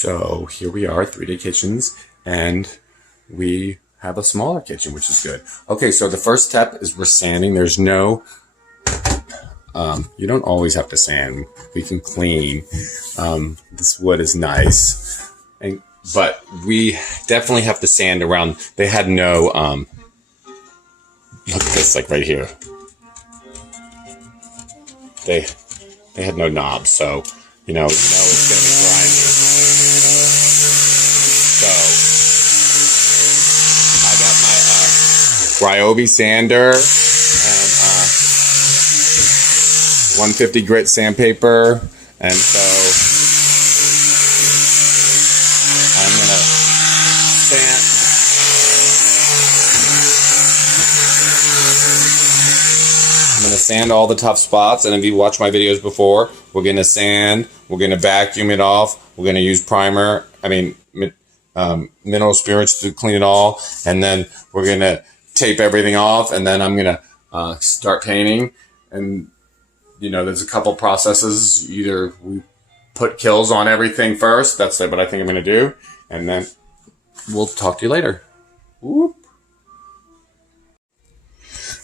So here we are, 3-Day Kitchens, and we have a smaller kitchen, which is good. Okay, so the first step is we're sanding. There's no, you don't always have to sand. We can clean. This wood is nice, but we definitely have to sand around. They had no, look at this, like right here. They had no knobs, so you know it's gonna be grimy. So I got my Ryobi sander and 150 grit sandpaper, and so I'm gonna sand. I'm going to sand all the tough spots, and if you watch my videos before, we're going to sand, we're going to vacuum it off, we're going to use mineral spirits to clean it all, and then we're going to tape everything off, and then I'm going to start painting. And you know, there's a couple processes. Either we put kills on everything first, that's what I think I'm going to do, and then we'll talk to you later. Whoop.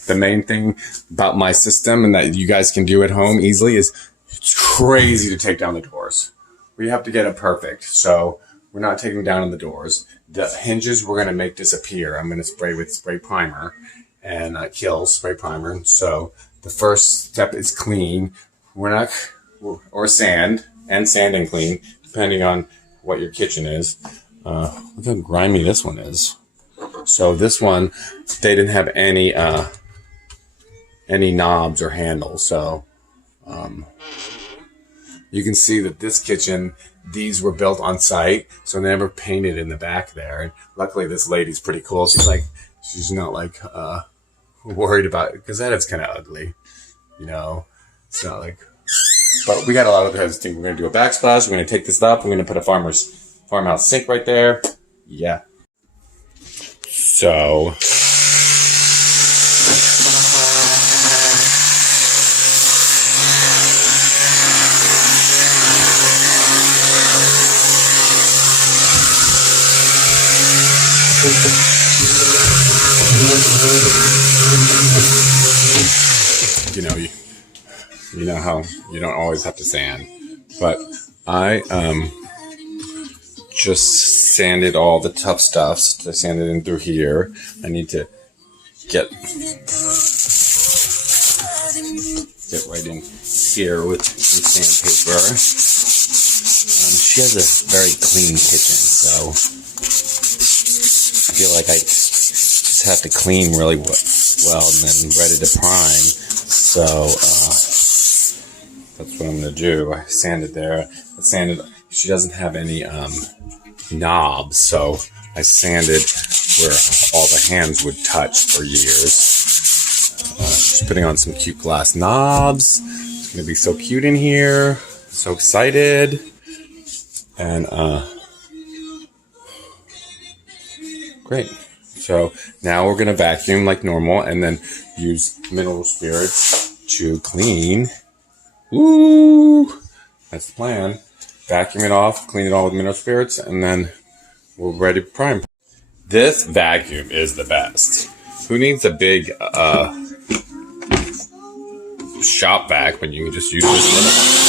The main thing about my system, and that you guys can do at home easily, is it's crazy to take down the doors. We have to get it perfect. So we're not taking down the doors. The hinges we're going to make disappear. I'm going to spray with spray primer and kill spray primer. So the first step is clean. Or sand and clean, depending on what your kitchen is. Look how grimy this one is. So this one, they didn't have any knobs or handles, so you can see that this kitchen, these were built on site, so they never painted in the back there. And luckily this lady's pretty cool. She's not like worried about it, because that is kind of ugly, you know. It's not like, but we got a lot of other things. We're going to do a backsplash. We're going to take this up. We're going to put a farmhouse sink right there. Yeah. So you know how you don't always have to sand, but I just sanded all the tough stuffs. I sanded in through here. I need to get right in here with some sandpaper. She has a very clean kitchen, so I feel like I just have to clean really well and then ready to prime. So that's what I'm going to do. I sanded there. She doesn't have any knobs, so I sanded where all the hands would touch for years. Just putting on some cute glass knobs. It's going to be so cute in here. So excited. And great. So now we're going to vacuum like normal and then use mineral spirits to clean. Woo! That's the plan. Vacuum it off, clean it all with mineral spirits, and then we're ready to prime. This vacuum is the best. Who needs a big shop vac when you can just use this little one?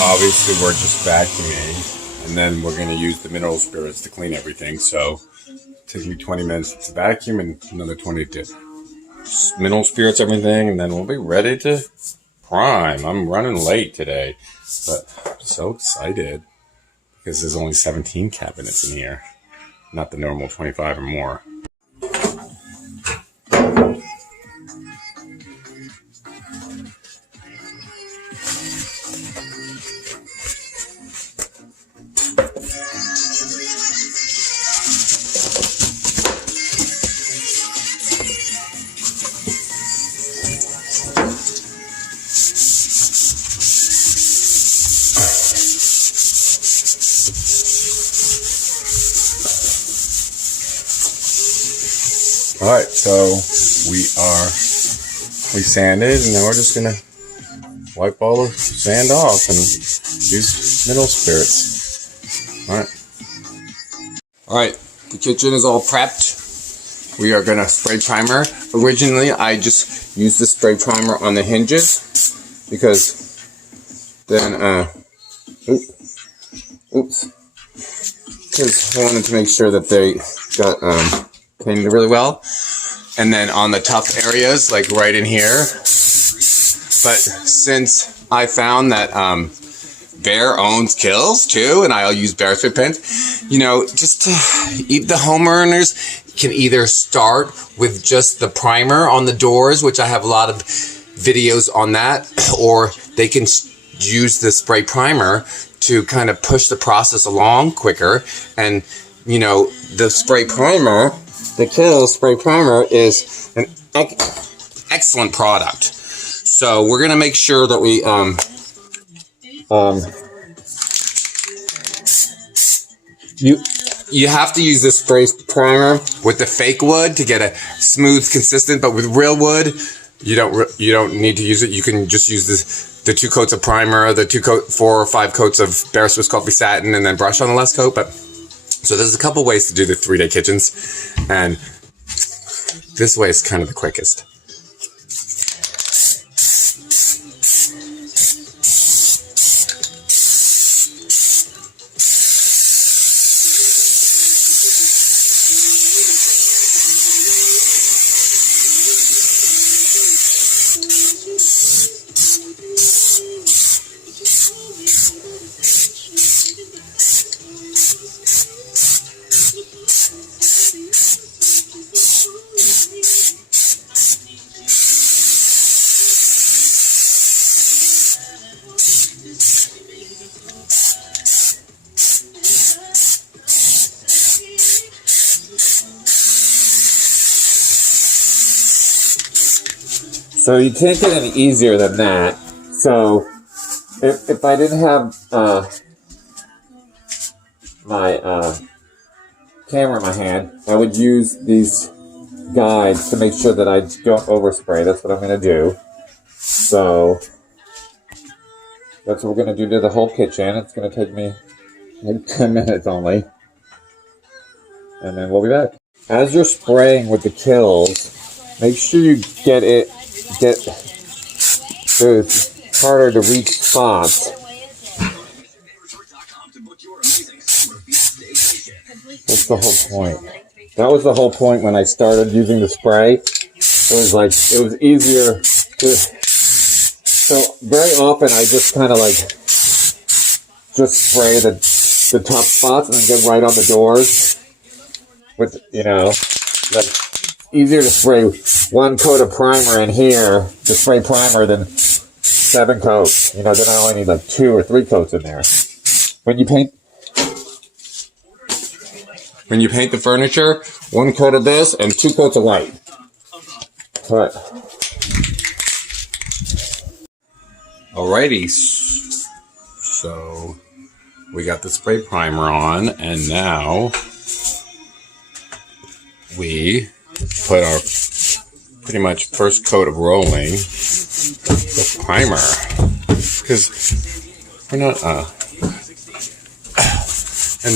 Obviously, we're just vacuuming, and then we're going to use the mineral spirits to clean everything. So it takes me 20 minutes to vacuum and another 20 to mineral spirits everything, and then we'll be ready to prime. I'm running late today, but I'm so excited because there's only 17 cabinets in here, not the normal 25 or more. Alright, so we sanded, and now we're just gonna wipe all the sand off and use mineral spirits. Alright, the kitchen is all prepped. We are gonna spray primer. Originally, I just used the spray primer on the hinges because then, because I wanted to make sure that they got cleaned really well. And then on the tough areas, like right in here. But since I found that Behr owns Kilz too, and I'll use Behr spray paint, just the homeowners can either start with just the primer on the doors, which I have a lot of videos on that, or they can use the spray primer to kind of push the process along quicker. And the spray primer, the Kilz spray primer, is an excellent product. So we're gonna make sure that we you have to use this spray primer with the fake wood to get a smooth, consistent. But with real wood, you don't need to use it. You can just use the 2 coats of primer, the 4 or 5 coats of Behr Swiss Coffee Satin, and then brush on the last coat. But so there's a couple ways to do the 3-day kitchens, and this way is kind of the quickest. So you can't get any easier than that. So if I didn't have my camera in my hand, I would use these guides to make sure that I don't overspray. That's what I'm going to do. So that's what we're going to do to the whole kitchen. It's going to take me like 10 minutes only. And then we'll be back. As you're spraying with the Kilz, make sure you get those harder to reach spots. That's the whole point. That was the whole point when I started using the spray. It was easier to. So very often I just kind of just spray the top spots and then get right on the doors. With easier to spray 1 coat of primer in here, to spray primer, than 7 coats. Then I only need 2 or 3 coats in there. When you paint the furniture, 1 coat of this and 2 coats of white. Alright. Alrighty. So we got the spray primer on, and now we put our pretty much first coat of rolling with primer, because we're not and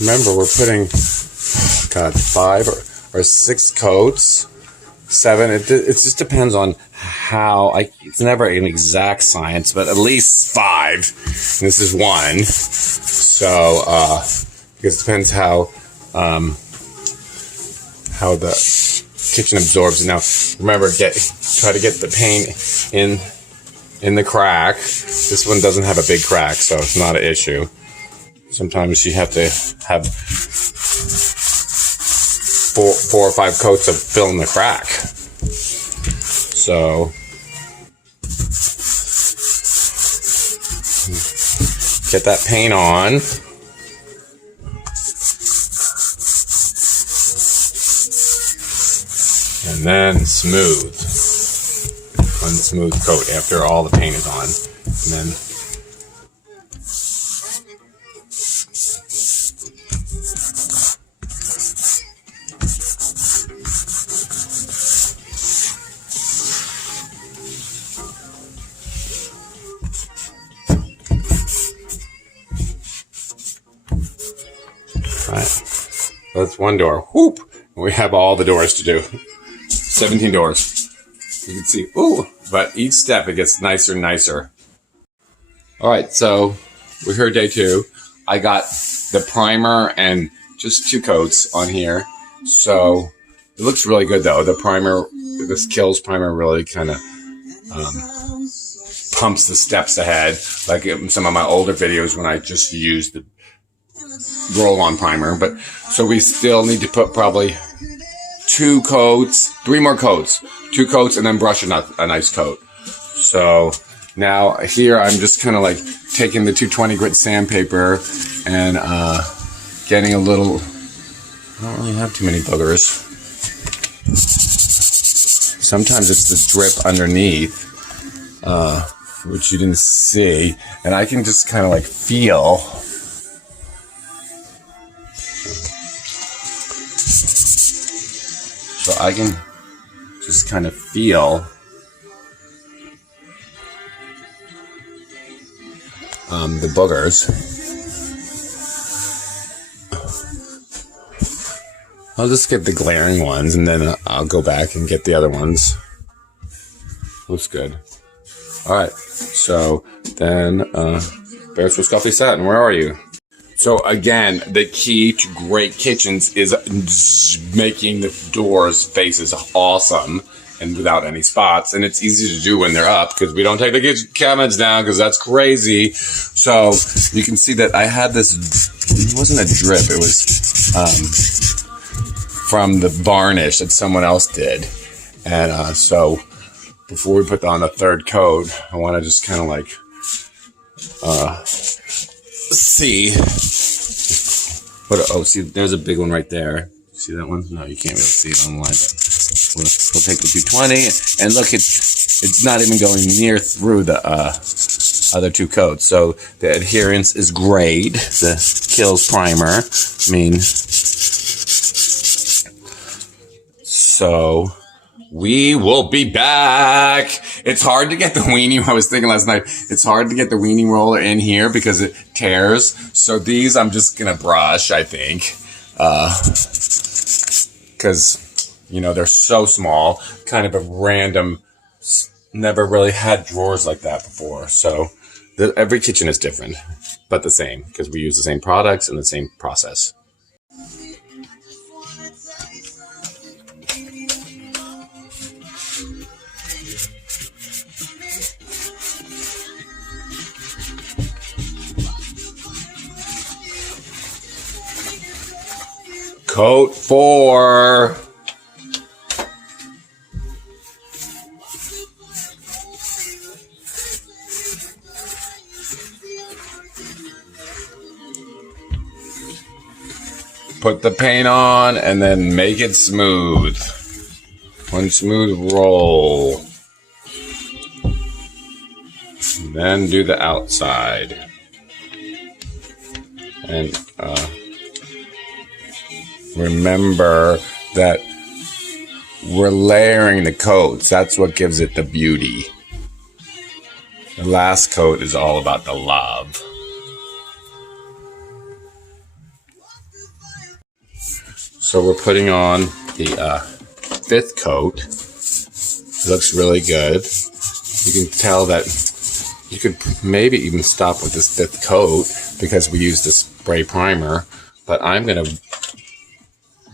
remember, we're putting 5 or 6 coats, 7. It just depends on how. It's never an exact science, but at least 5. And this is 1. So because it depends how the kitchen absorbs. Now, remember, try to get the paint in the crack. This one doesn't have a big crack, so it's not an issue. Sometimes you have to have 4 or 5 coats of fill in the crack. So get that paint on. And then unsmooth coat after all the paint is on. And then That's one door. Whoop! We have all the doors to do. 17 doors. You can see, ooh, but each step it gets nicer and nicer. All right, so we're here day 2. I got the primer and just 2 coats on here. So it looks really good though. The primer, this Kilz primer really kind of pumps the steps ahead. Like in some of my older videos when I just used the roll-on primer. But so we still need to put probably 2 coats, 3 more coats, 2 coats, and then brush a nice coat. So now here I'm just kind of like taking the 220 grit sandpaper and getting a little, I don't really have too many boogers. Sometimes it's the drip underneath, which you didn't see, and I can just kind of like feel. So I can just kind of feel the boogers. I'll just get the glaring ones and then I'll go back and get the other ones. Looks good. Alright, so then Bear Swiss Coffee Satin, where are you? So again, the key to great kitchens is making the doors faces awesome and without any spots. And it's easy to do when they're up because we don't take the kitchen cabinets down because that's crazy. So you can see that I had this, it wasn't a drip, it was from the varnish that someone else did. And so before we put on the 3rd coat, I want to just kind of like see what, oh, see, there's a big one right there. See that one? No, you can't really see it on the line, but we'll take the 220 and look, it's not even going near through the other 2 coats. So the adherence is great. The Kilz primer, I mean, so we will be back. It's hard to get the weenie. I was thinking last night, it's hard to get the weenie roller in here because it tears. So these I'm just going to brush, I think. Because, you know, they're so small. Kind of a random, never really had drawers like that before. So every kitchen is different, but the same. Because we use the same products and the same process. Coat 4. Put the paint on and then make it smooth. One smooth roll. And then do the outside. And remember that we're layering the coats. That's what gives it the beauty. The last coat is all about the love. So we're putting on the 5th coat. It looks really good. You can tell that you could maybe even stop with this 5th coat because we use the spray primer. But I'm going to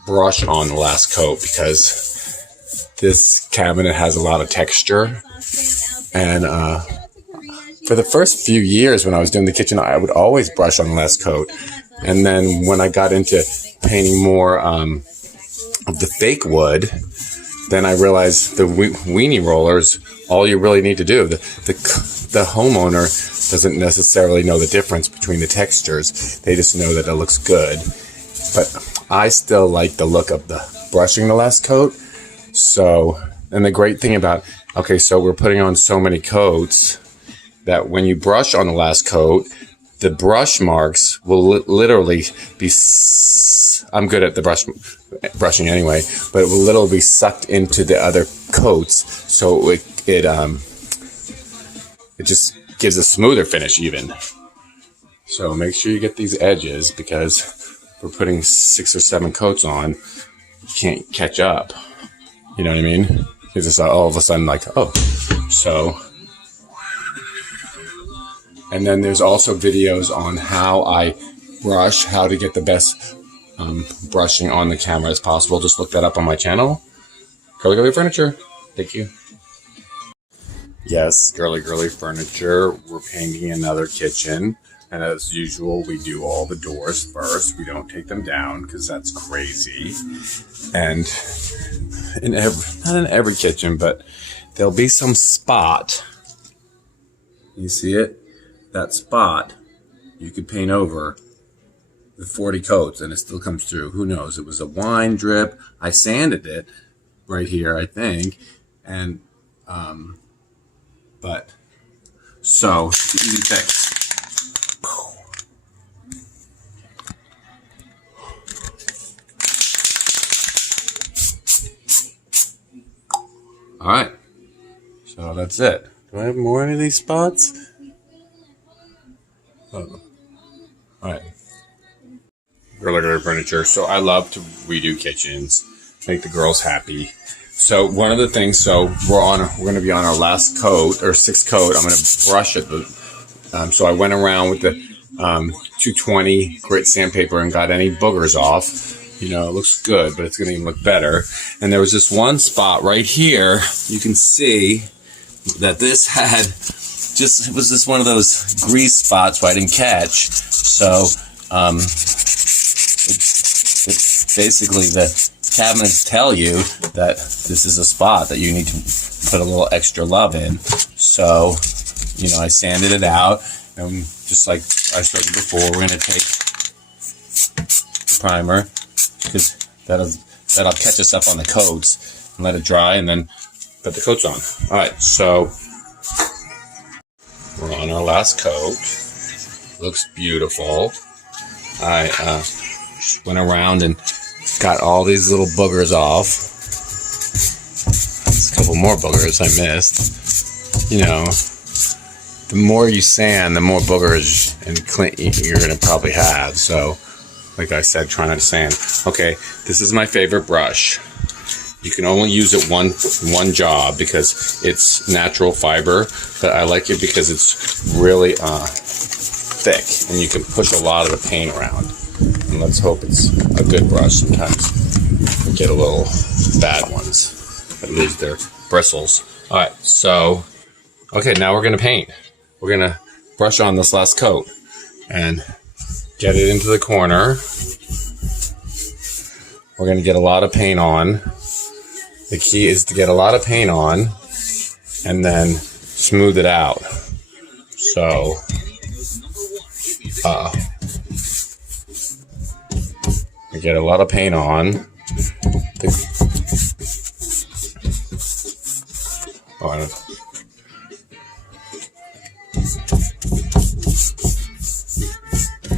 brush on the last coat because this cabinet has a lot of texture. And for the first few years when I was doing the kitchen, I would always brush on the last coat. And then when I got into painting more of the fake wood, then I realized the weenie rollers, all you really need to do, the homeowner doesn't necessarily know the difference between the textures. They just know that it looks good. But I still like the look of the brushing the last coat. So, and the great thing about, okay, so we're putting on so many coats that when you brush on the last coat, the brush marks will literally be, I'm good at the brushing anyway, but it will literally be sucked into the other coats. So it just gives a smoother finish even. So make sure you get these edges because for putting 6 or 7 coats on, you can't catch up. You know what I mean? It's just all of a sudden like, oh. So, and then there's also videos on how I brush, how to get the best brushing on the camera as possible. Just look that up on my channel. Girly Girly Furniture. Thank you. Yes, Girly Girly Furniture. We're painting another kitchen. And as usual, we do all the doors first. We don't take them down because that's crazy. And not in every kitchen, but there'll be some spot. You see it? That spot you could paint over with 40 coats and it still comes through. Who knows? It was a wine drip. I sanded it right here, I think. And, but, so, easy fix. All right, so that's it. Do I have more of these spots? Oh. All right. Girly Girly Furniture. So I love to redo kitchens, make the girls happy. So one of the things, so we're going to be on our last coat or 6th coat. I'm going to brush it. So I went around with the 220 grit sandpaper and got any boogers off. You know, it looks good, but it's going to even look better. And there was this one spot right here. You can see that this had it was just one of those grease spots where I didn't catch. So, it's basically the cabinets tell you that this is a spot that you need to put a little extra love in. So, you know, I sanded it out. And just like I showed you before, we're going to take the primer, because that'll catch us up on the coats, and let it dry and then put the coats on. All right, so we're on our last coat. Looks beautiful. I went around and got all these little boogers off. There's a couple more boogers I missed. You know, the more you sand, the more boogers and clean you're going to probably have. So, like I said, try not to sand. Okay, this is my favorite brush. You can only use it one job because it's natural fiber, but I like it because it's really thick and you can push a lot of the paint around. And let's hope it's a good brush. Sometimes we get a little bad ones that lose their bristles. All right, so okay, now we're gonna paint. We're gonna brush on this last coat and get it into the corner. We're gonna get a lot of paint on. The key is to get a lot of paint on and then smooth it out. So, we get a lot of paint on.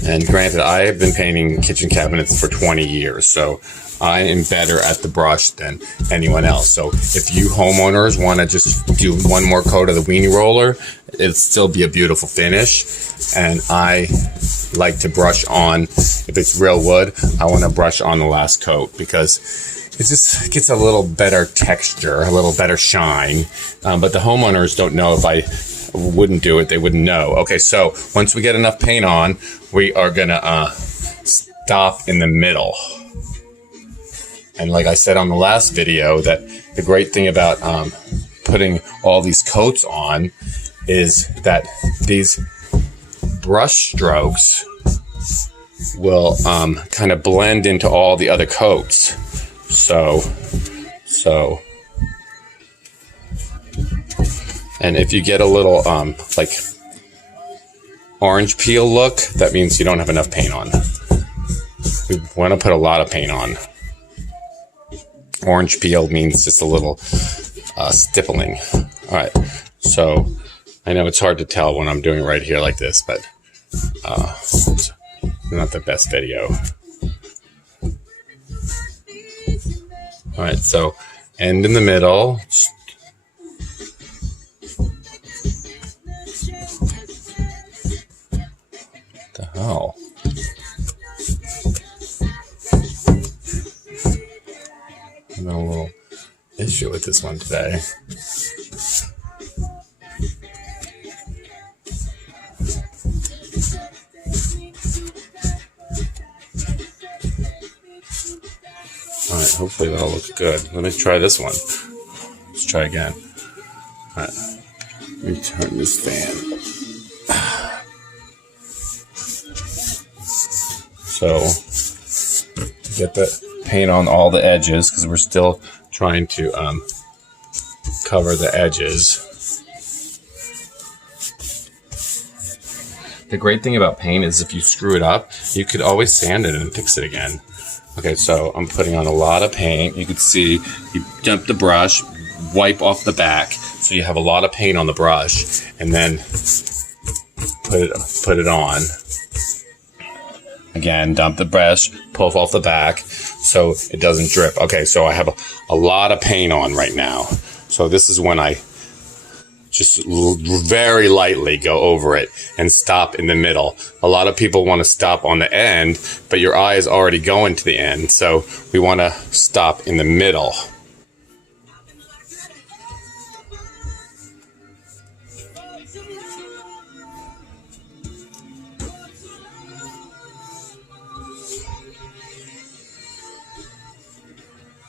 And granted, I have been painting kitchen cabinets for 20 years, so I am better at the brush than anyone else. So if you homeowners want to just do one more coat of the weenie roller, it'll still be a beautiful finish. And I like to brush on, if it's real wood, I want to brush on the last coat because it just gets a little better texture, a little better shine. But the homeowners don't know. If I wouldn't do it, they wouldn't know. Okay, so once we get enough paint on, we are gonna stop in the middle. And like I said on the last video, that the great thing about putting all these coats on is that these brush strokes will kind of blend into all the other coats. So, and if you get a little like orange peel look, that means you don't have enough paint on. We want to put a lot of paint on. Orange peel means just a little stippling. All right, so I know it's hard to tell when I'm doing it right here like this, but it's not the best video. All right, so end in the middle. What the hell? issue with this one today. Alright, hopefully that'll look good. Let me try this one. Let's try again. Alright, let me turn this fan. So, get the paint on all the edges because we're still trying to cover the edges. The great thing about paint is if you screw it up, you could always sand it and fix it again. Okay, so I'm putting on a lot of paint. You can see you dump the brush, wipe off the back, so you have a lot of paint on the brush, and then put it on. Again, dump the brush, pull off the back so it doesn't drip. Okay, so I have a lot of paint on right now. So this is when I just very lightly go over it and stop in the middle. A lot of people want to stop on the end, but your eye is already going to the end. So we want to stop in the middle.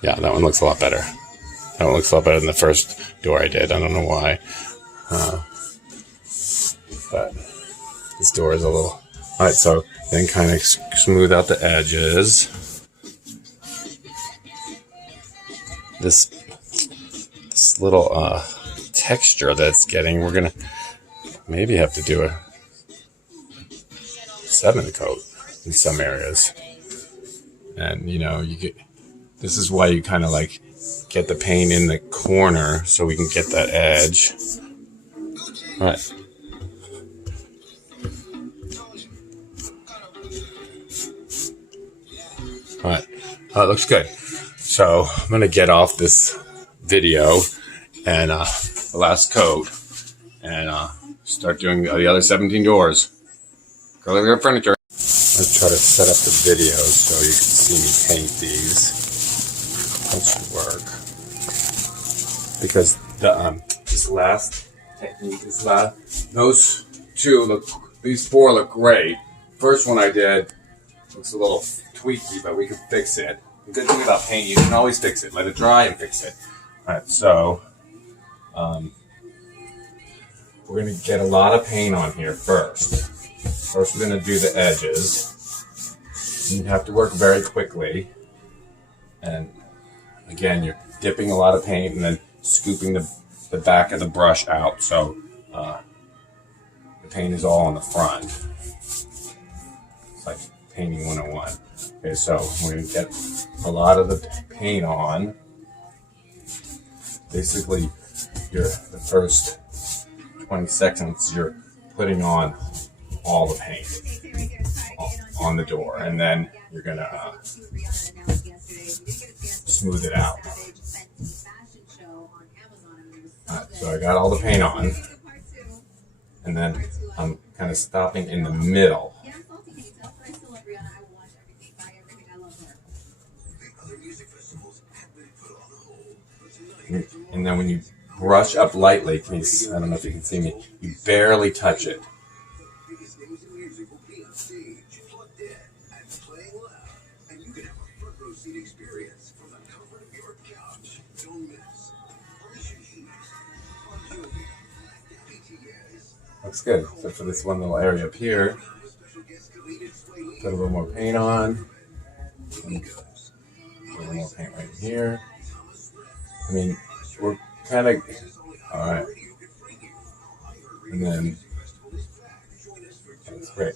Yeah, that one looks a lot better. That one looks a lot better than the first door I did. I don't know why. But this door is a little... Alright, so then kind of smooth out the edges. This little texture that's getting, we're going to maybe have to do a 7 coat in some areas. And, you know, you get... This is why you kind of like get the paint in the corner so we can get that edge. All right. All right. It looks good. So I'm going to get off this video and the last coat and start doing the other 17 doors. Curly Girl Furniture. Let's try to set up the video so you can see me paint these. That should work. Because the this last technique, those two look, these four look great. First one I did looks a little tweaky, but we can fix it. The good thing about paint, you can always fix it. Let it dry and fix it. Alright, so we're gonna get a lot of paint on here first. First we're gonna do the edges. You have to work very quickly. And again, you're dipping a lot of paint and then scooping the back of the brush out so the paint is all on the front. It's like painting 101. Okay, so we're going to get a lot of the paint on. Basically, the first 20 seconds, you're putting on all the paint on the door, and then you're going to smooth it out. Alright, so I got all the paint on, and then I'm kind of stopping in the middle. And then when you brush up lightly, I don't know if you can see me, you barely touch it. Looks good, except for this one little area up here. Put a little more paint on. Put a little more paint right here. I mean, we're kind of... Alright. And then... That's great.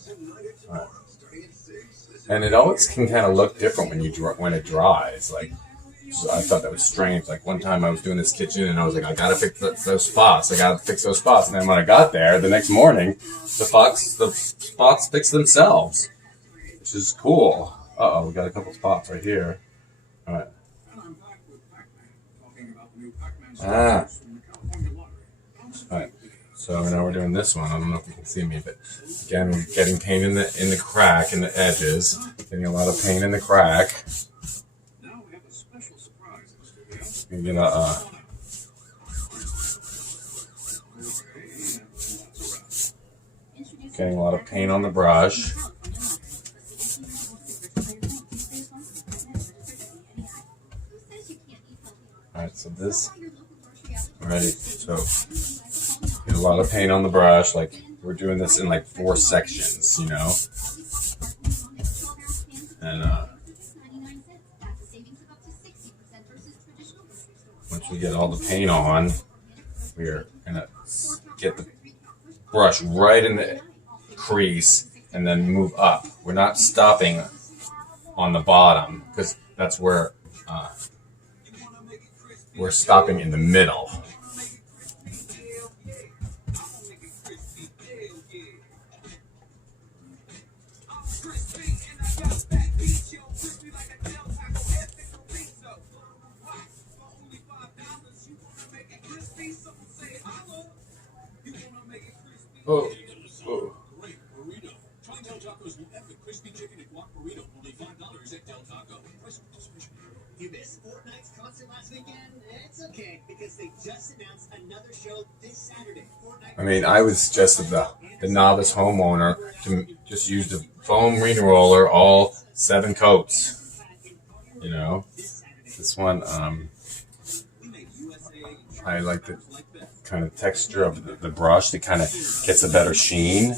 Alright. And it always can kind of look different when it dries. Like, I thought that was strange. Like, one time I was doing this kitchen and I was like, I gotta fix those spots. I gotta fix those spots. And then when I got there, the next morning, the spots fixed themselves. Which is cool. Uh-oh, we got a couple spots right here. Alright. Alright. So now we're doing this one. I don't know if you can see me, but again, we're getting paint in the crack, in the edges. Getting a lot of paint in the crack. I'm gonna getting a lot of paint on the brush. Alright, so this ready. So get a lot of paint on the brush, like we're doing this in like 4 sections, you know. And once we get all the paint on, we're gonna get the brush right in the crease and then move up. We're not stopping on the bottom because that's where we're stopping in the middle. Oh, oh. You missed Fortnite's concert last weekend? It's okay, because they just announced another show this Saturday. I mean, I would suggest that the novice homeowner to just use the foam re-roller, all 7 coats. You know, this one, I like the kind of texture of the brush. It kind of gets a better sheen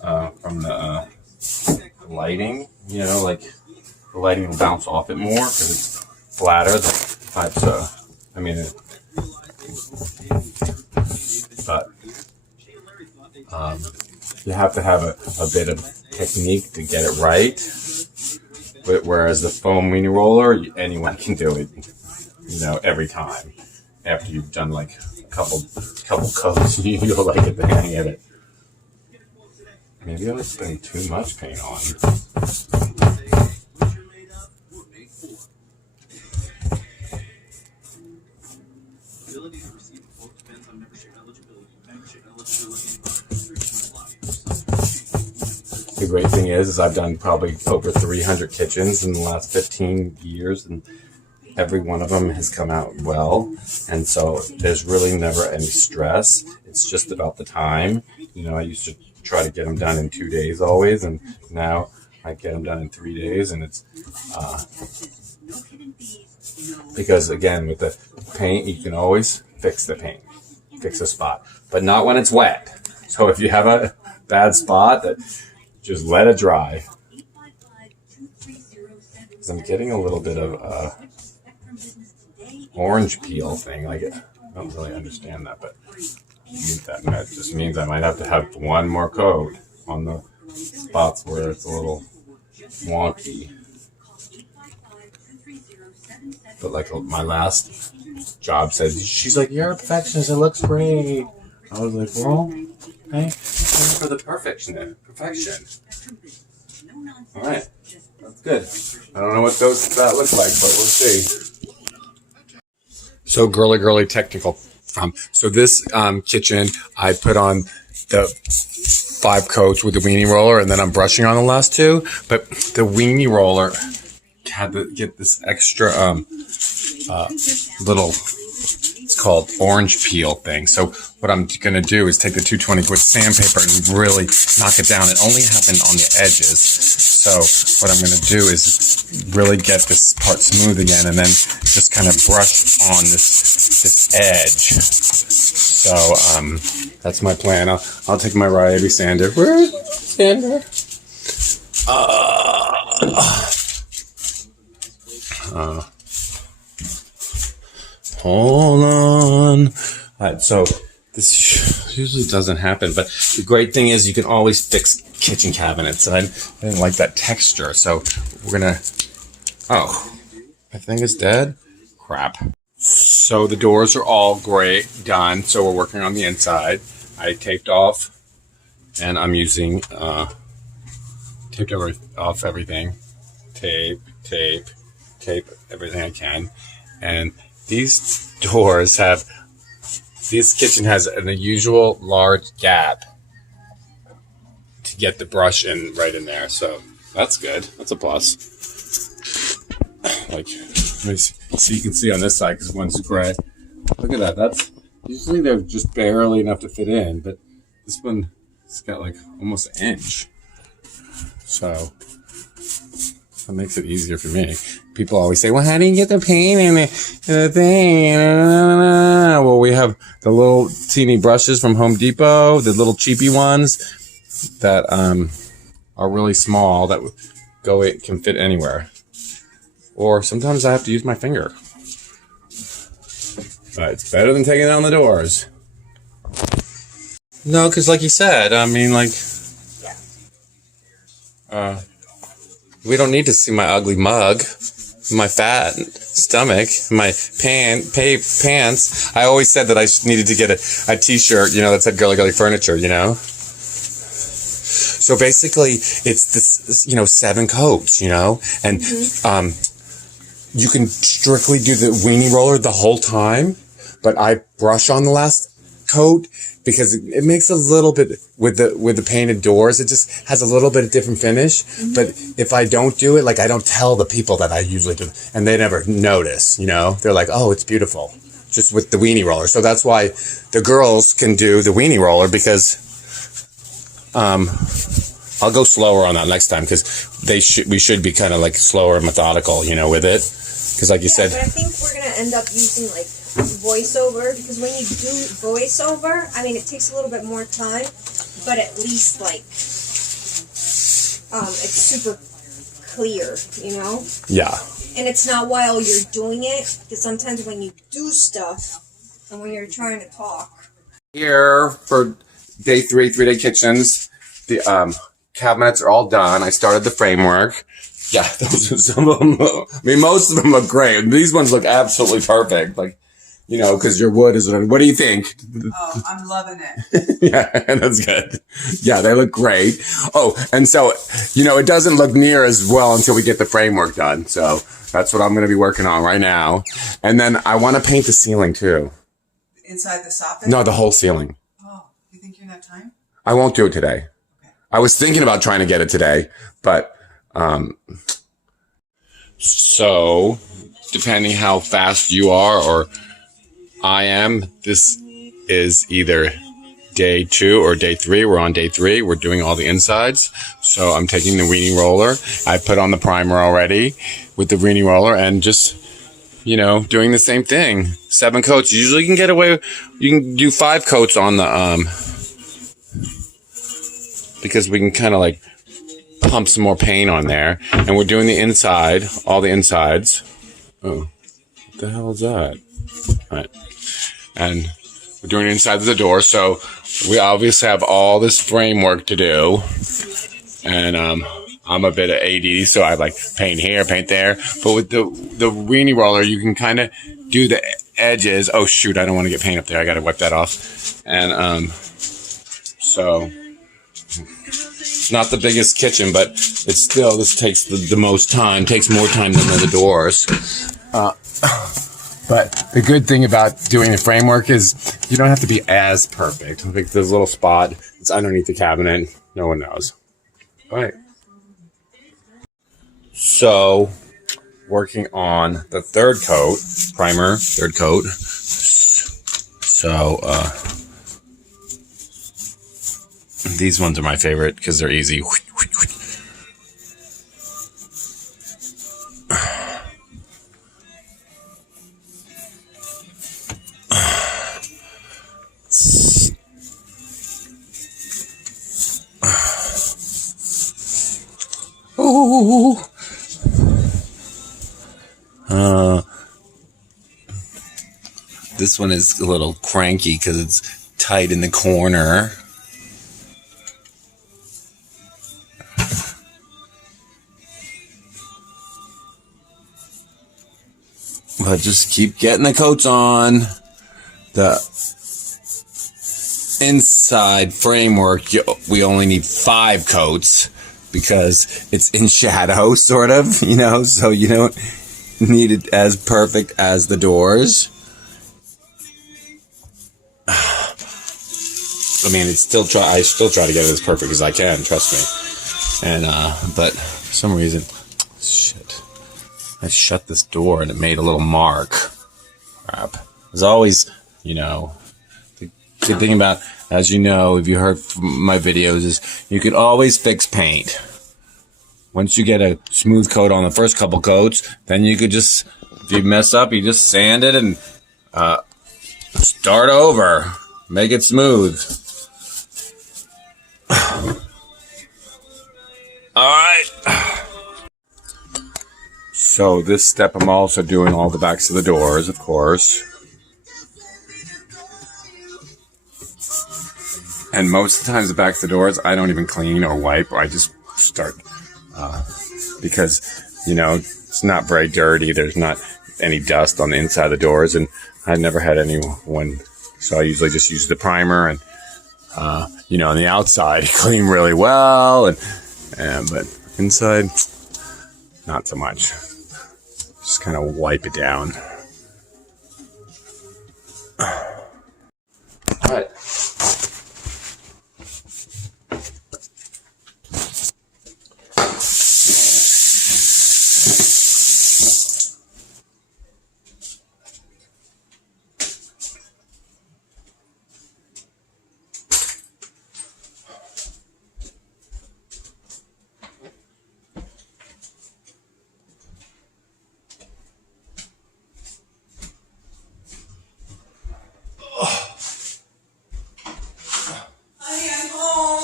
from the lighting. You know, like the lighting will bounce off it more because it's flatter. But I mean, but you have to have a bit of technique to get it right. Whereas the foam weenie roller, anyone can do it, you know, every time. After you've done like a couple coats, you'll like get the hang of it. Maybe I was putting too much paint on. The great thing is I've done probably over 300 kitchens in the last 15 years, and every one of them has come out well. And so there's really never any stress. It's just about the time. You know, I used to try to get them done in 2 days always, and now I get them done in 3 days. And it's because, again, with the paint, you can always fix the paint, fix a spot, but not when it's wet. So if you have a bad spot, that just let it dry. Because I'm getting a little bit of orange peel thing. Like, I don't really understand that, but that just means I might have to have 1 more coat on the spots where it's a little wonky. But like my last job said, she's like, "You're a perfectionist. It looks great." I was like, "Well, okay, for the perfection. All right, that's good. I don't know what that looks like, but we'll see." So girly technical. So this kitchen, I put on the 5 coats with the weenie roller, and then I'm brushing on the last 2. But the weenie roller had to get this extra little, it's called orange peel thing. So what I'm going to do is take the 220 grit sandpaper and really knock it down. It only happened on the edges. So what I'm going to do is really get this part smooth again, and then just kind of brush on this edge. So that's my plan. I'll take my Ryobi sander. Where's sander? Hold on. All right, so this usually doesn't happen, but the great thing is you can always fix kitchen cabinets. And I didn't like that texture, so we're gonna. Oh, my thing is dead. Crap. So the doors are all great, done. So we're working on the inside. I taped off, and I'm using taped off everything. Tape everything I can, and these doors have. This kitchen has an unusual large gap to get the brush in right in there, so that's good. That's a plus. Like, Let me see, so you can see on this side because one's gray. Look at that. That's usually they're just barely enough to fit in, but this one it's got like almost an inch. So that makes it easier for me. People always say, well, how do you get the paint in the thing? Well, we have the little teeny brushes from Home Depot, the little cheapy ones that are really small that can fit anywhere. Or sometimes I have to use my finger. But it's better than taking down the doors. No, because like you said, I mean, like, we don't need to see my ugly mug, my fat stomach, my pants. I always said that I needed to get a t-shirt, that said Girly Girly Furniture, So basically, it's this, 7 coats, and you can strictly do the weenie roller the whole time, but I brush on the last coat because it makes a little bit with the painted doors. It just has a little bit of different finish. But if I don't do it, like I don't tell the people that I usually do, and they never notice. They're like, "Oh, it's beautiful," just with the weenie roller. So that's why the girls can do the weenie roller because I'll go slower on that next time because we should be kind of like slower and methodical, with it. Because like you said, but I think we're gonna end up using like voiceover because when you do voiceover, I mean, it takes a little bit more time, but at least like it's super clear, Yeah. And it's not while you're doing it because sometimes when you do stuff and when you're trying to talk. Here for day 3, 3-day kitchens, the cabinets are all done. I started the framework. Yeah, those are some of them. I mean, most of them look great. These ones look absolutely perfect. Like, because your wood is. What do you think? Oh, I'm loving it. Yeah, that's good. Yeah, they look great. Oh, and so, it doesn't look near as well until we get the framework done. So that's what I'm going to be working on right now. And then I want to paint the ceiling too. Inside the soffit? No, the whole ceiling. Oh, you think you have time? I won't do it today. Okay. I was thinking about trying to get it today, but so depending how fast you are or I am, this is either day 2 or day 3. We're on day 3. We're doing all the insides. So I'm taking the weenie roller. I put on the primer already with the weenie roller and just, doing the same thing. 7 coats. Usually you can get away. You can do 5 coats on the, because we can kind of like pump some more paint on there. And we're doing the inside, all the insides. Oh, what the hell is that? All right. And we're doing it inside of the door. So we obviously have all this framework to do. And I'm a bit of AD, so I like paint here, paint there. But with the weenie roller, you can kind of do the edges. Oh, shoot, I don't want to get paint up there. I got to wipe that off. And so it's not the biggest kitchen, but it's still, this takes the most time. Takes more time than the doors. But the good thing about doing the framework is you don't have to be as perfect. Like this little spot, it's underneath the cabinet. No one knows. All right. So, working on the 3rd coat, primer, 3rd coat. So, these ones are my favorite because they're easy. Ooh. This one is a little cranky because it's tight in the corner. But just keep getting the coats on. The inside framework, we only need 5 coats because it's in shadow, sort of, so you don't need it as perfect as the doors. I mean, I still try to get it as perfect as I can, trust me. And, but for some reason, shit. I shut this door and it made a little mark. Crap. There's always, you know, the good thing about, as you know, if you heard from my videos, is you could always fix paint. Once you get a smooth coat on the first couple coats, then you could just, if you mess up, you just sand it and start over. Make it smooth. Alright. So this step I'm also doing all the backs of the doors, of course. And most of the times the backs of the doors, I don't even clean or wipe. I just start, because, you know, it's not very dirty. There's not any dust on the inside of the doors. And I've never had anyone, so I usually just use the primer and, you know, on the outside, clean really well. But inside, not so much. Just kind of wipe it down. Alright.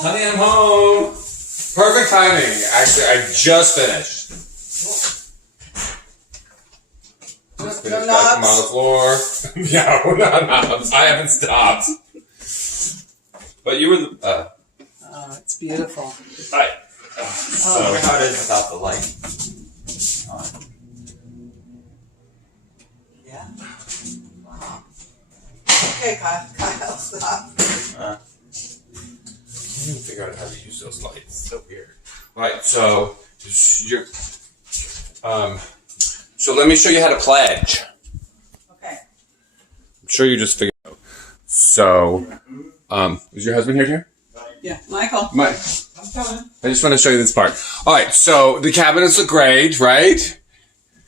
Honey, I'm home. Perfect timing. Actually, I just finished. Just finished vacuuming on the floor. No, not knobs. I haven't stopped. But you were the. Oh, it's beautiful. Right. So how it is without the light? Yeah. Wow. Okay, Kyle, stop. I didn't figure out how to use those lights. It's so weird. Right, so you're, so let me show you how to pledge. Okay. I'm sure you just figured it out. So, is your husband here too? Yeah, Michael. My, I'm coming. I just want to show you this part. All right, so the cabinets look great, right?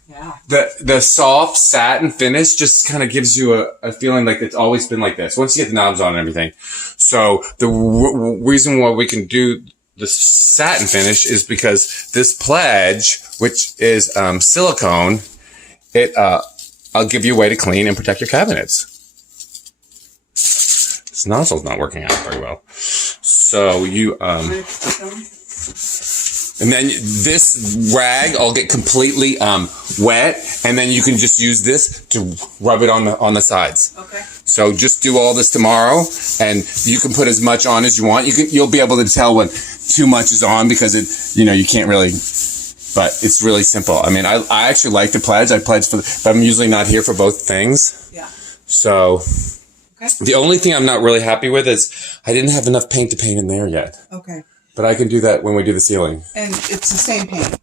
Yeah. The soft satin finish just kind of gives you a feeling like it's always been like this. Once you get the knobs on and everything. So the reason why we can do the satin finish is because this pledge, which is silicone, I'll give you a way to clean and protect your cabinets. This nozzle's not working out very well. So you and then this rag will get completely wet, and then you can just use this to rub it on the sides. Okay. So just do all this tomorrow, and you can put as much on as you want. You'll be able to tell when too much is on because you can't really. But it's really simple. I mean, I actually like to pledge. I pledge but I'm usually not here for both things. Yeah. So Okay. the only thing I'm not really happy with is I didn't have enough paint to paint in there yet. Okay. But I can do that when we do the ceiling. And it's the same paint.